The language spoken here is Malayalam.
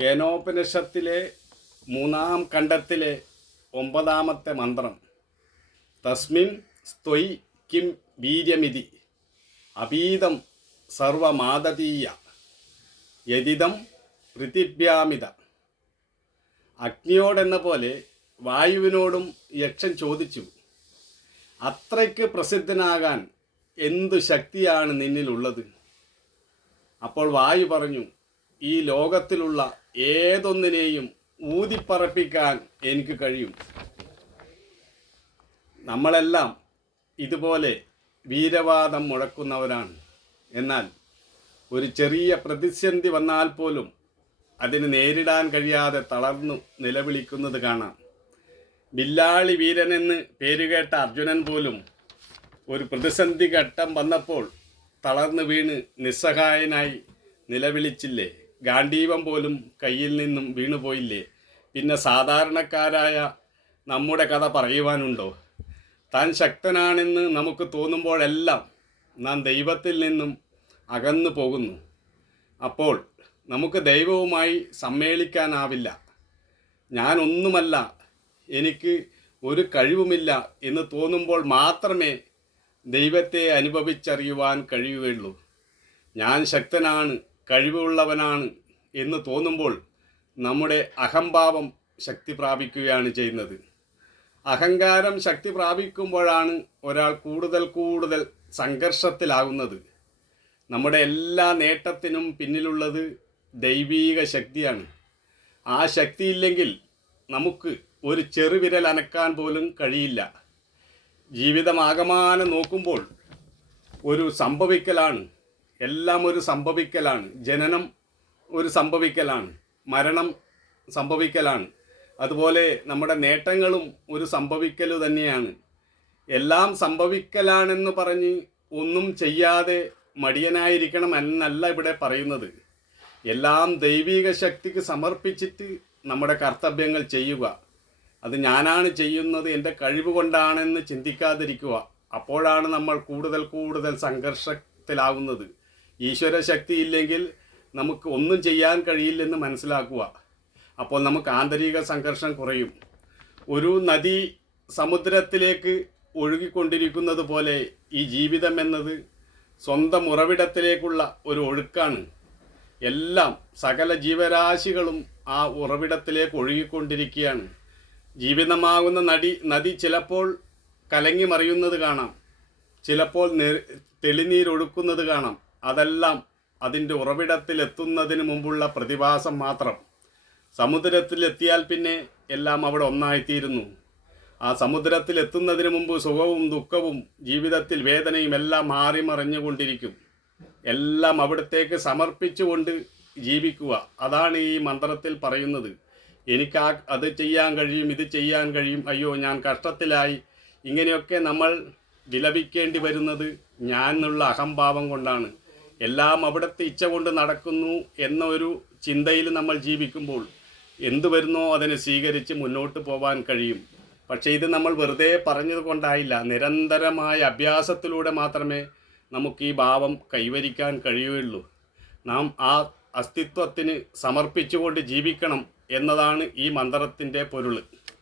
കേനോപനിഷത്തിലെ മൂന്നാം ഖണ്ഡത്തിലെ ഒമ്പതാമത്തെ മന്ത്രം. തസ്മിൻ സ്ത്വയ് കിം വീര്യമിതി. അപീതം സർവമാദതീയ. യതിദം പൃഥിവ്യാമിത. അഗ്നിയോടെന്ന പോലെ വായുവിനോടും യക്ഷൻ ചോദിച്ചു അത്രയ്ക്ക് പ്രസിദ്ധനാകാൻ എന്തു ശക്തിയാണ് നിന്നിലുള്ളത്? അപ്പോൾ വായു പറഞ്ഞു ഈ ലോകത്തിലുള്ള ഏതൊന്നിനെയും ഊതിപ്പറപ്പിക്കാൻ എനിക്ക് കഴിയും. നമ്മളെല്ലാം ഇതുപോലെ വീരവാദം മുഴക്കുന്നവരാണ്. എന്നാൽ ഒരു ചെറിയ പ്രതിസന്ധി വന്നാൽ പോലും അതിന് നേരിടാൻ കഴിയാതെ തളർന്നു നിലവിളിക്കുന്നത് കാണാം. ബില്ലാളി വീരനെന്ന് പേരുകേട്ട അർജുനൻ പോലും ഒരു പ്രതിസന്ധി ഘട്ടം വന്നപ്പോൾ തളർന്നു വീണ് നിസ്സഹായനായി നിലവിളിച്ചില്ലേ? ഗാന്ധീവം പോലും കയ്യിൽ നിന്നും വീണുപോയില്ലേ പിന്നെ സാധാരണക്കാരായ നമ്മുടെ കഥ പറയുവാനുണ്ടോ? താൻ ശക്തനാണെന്ന് നമുക്ക് തോന്നുമ്പോഴെല്ലാം നാം ദൈവത്തിൽ നിന്നും അകന്നു പോകുന്നു. അപ്പോൾ നമുക്ക് ദൈവവുമായി സമ്മേളിക്കാനാവില്ല. ഞാനൊന്നുമല്ല എനിക്ക് ഒരു കഴിവുമില്ല എന്ന് തോന്നുമ്പോൾ മാത്രമേ ദൈവത്തെ അനുഭവിച്ചറിയുവാൻ കഴിയുകയുള്ളൂ. ഞാൻ ശക്തനാണ് കഴിവുള്ളവനാണ് എന്ന് തോന്നുമ്പോൾ നമ്മുടെ അഹംഭാവം ശക്തി പ്രാപിക്കുകയാണ് ചെയ്യുന്നത്. അഹങ്കാരം ശക്തി പ്രാപിക്കുമ്പോഴാണ് ഒരാൾ കൂടുതൽ കൂടുതൽ സംഘർഷത്തിലാകുന്നത്. നമ്മുടെ എല്ലാ നേട്ടത്തിനും പിന്നിലുള്ളത് ദൈവീക ശക്തിയാണ്. ആ ശക്തിയില്ലെങ്കിൽ നമുക്ക് ഒരു ചെറുവിരൽ അനക്കാൻ പോലും കഴിയില്ല. ജീവിതമാകമാനം നോക്കുമ്പോൾ ഒരു സംഭവിക്കലാണ് എല്ലാം ഒരു സംഭവിക്കലാണ്. ജനനം ഒരു സംഭവിക്കലാണ്. മരണം സംഭവിക്കലാണ്. അതുപോലെ നമ്മുടെ നേട്ടങ്ങളും ഒരു സംഭവിക്കൽ തന്നെയാണ്. എല്ലാം സംഭവിക്കലാണെന്ന് പറഞ്ഞ് ഒന്നും ചെയ്യാതെ മടിയനായിരിക്കണം എന്നല്ല ഇവിടെ പറയുന്നത്. എല്ലാം ദൈവിക ശക്തിക്ക് സമർപ്പിച്ചിട്ട് നമ്മുടെ കർത്തവ്യങ്ങൾ ചെയ്യുക. അത് ഞാനാണ് ചെയ്യുന്നത് എന്റെ കഴിവ് കൊണ്ടാണെന്ന് ചിന്തിക്കാതിരിക്കുക. അപ്പോഴാണ് നമ്മൾ കൂടുതൽ കൂടുതൽ സംഘർഷത്തിലാകുന്നത് ഈശ്വര ശക്തി ഇല്ലെങ്കിൽ നമുക്ക് ഒന്നും ചെയ്യാൻ കഴിയില്ലെന്ന് മനസ്സിലാക്കുക. അപ്പോൾ നമുക്ക് ആന്തരിക സംഘർഷം കുറയും. ഒരു നദി സമുദ്രത്തിലേക്ക് ഒഴുകിക്കൊണ്ടിരിക്കുന്നത് പോലെ ഈ ജീവിതം എന്നത് സ്വന്തം ഉറവിടത്തിലേക്കുള്ള ഒരു ഒഴുക്കാണ്. എല്ലാം സകല ജീവരാശികളും ആ ഉറവിടത്തിലേക്ക് ഒഴുകിക്കൊണ്ടിരിക്കുകയാണ്. ജീവിതമാകുന്ന നടി നദി ചിലപ്പോൾ കലങ്ങി മറിയുന്നത് കാണാം. ചിലപ്പോൾ തെളിനീരൊഴുക്കുന്നത് കാണാം. അതെല്ലാം അതിന്റെ ഉറവിടത്തിലെത്തുന്നതിന് മുമ്പുള്ള പ്രതിഭാസം മാത്രം. സമുദ്രത്തിലെത്തിയാൽ പിന്നെ എല്ലാം അവിടെ ഒന്നായിത്തീരുന്നു. ആ സമുദ്രത്തിലെത്തുന്നതിന് മുമ്പ് സുഖവും ദുഃഖവും ജീവിതത്തിൽ വേദനയും എല്ലാം മാറി മറിഞ്ഞുകൊണ്ടിരിക്കും എല്ലാം അവിടത്തേക്ക് സമർപ്പിച്ചുകൊണ്ട് ജീവിക്കുക. അതാണ് ഈ മന്ത്രത്തിൽ പറയുന്നത്. എനിക്ക് ആ അത് ചെയ്യാൻ കഴിയും ഇത് ചെയ്യാൻ കഴിയും. അയ്യോ ഞാൻ കഷ്ടത്തിലായി. ഇങ്ങനെയൊക്കെ നമ്മൾ വിലപിക്കേണ്ടി വരുന്നത് ഞാൻ എന്നുള്ള അഹംഭാവം കൊണ്ടാണ്. എല്ലാം അവിടുത്തെ ഇച്ഛ കൊണ്ട് നടക്കുന്നു എന്നൊരു ചിന്തയിൽ നമ്മൾ ജീവിക്കുമ്പോൾ എന്തു വരുന്നോ അതിനെ സ്വീകരിച്ച് മുന്നോട്ട് പോകാൻ കഴിയും. പക്ഷേ ഇത് നമ്മൾ വെറുതെ പറഞ്ഞത് കൊണ്ടായില്ല. നിരന്തരമായ അഭ്യാസത്തിലൂടെ മാത്രമേ നമുക്ക് ഈ ഭാവം കൈവരിക്കാൻ കഴിയുകയുള്ളൂ. നാം ആ അസ്തിത്വത്തിന് സമർപ്പിച്ചുകൊണ്ട് ജീവിക്കണം എന്നതാണ് ഈ മന്ത്രത്തിന്റെ പൊരുൾ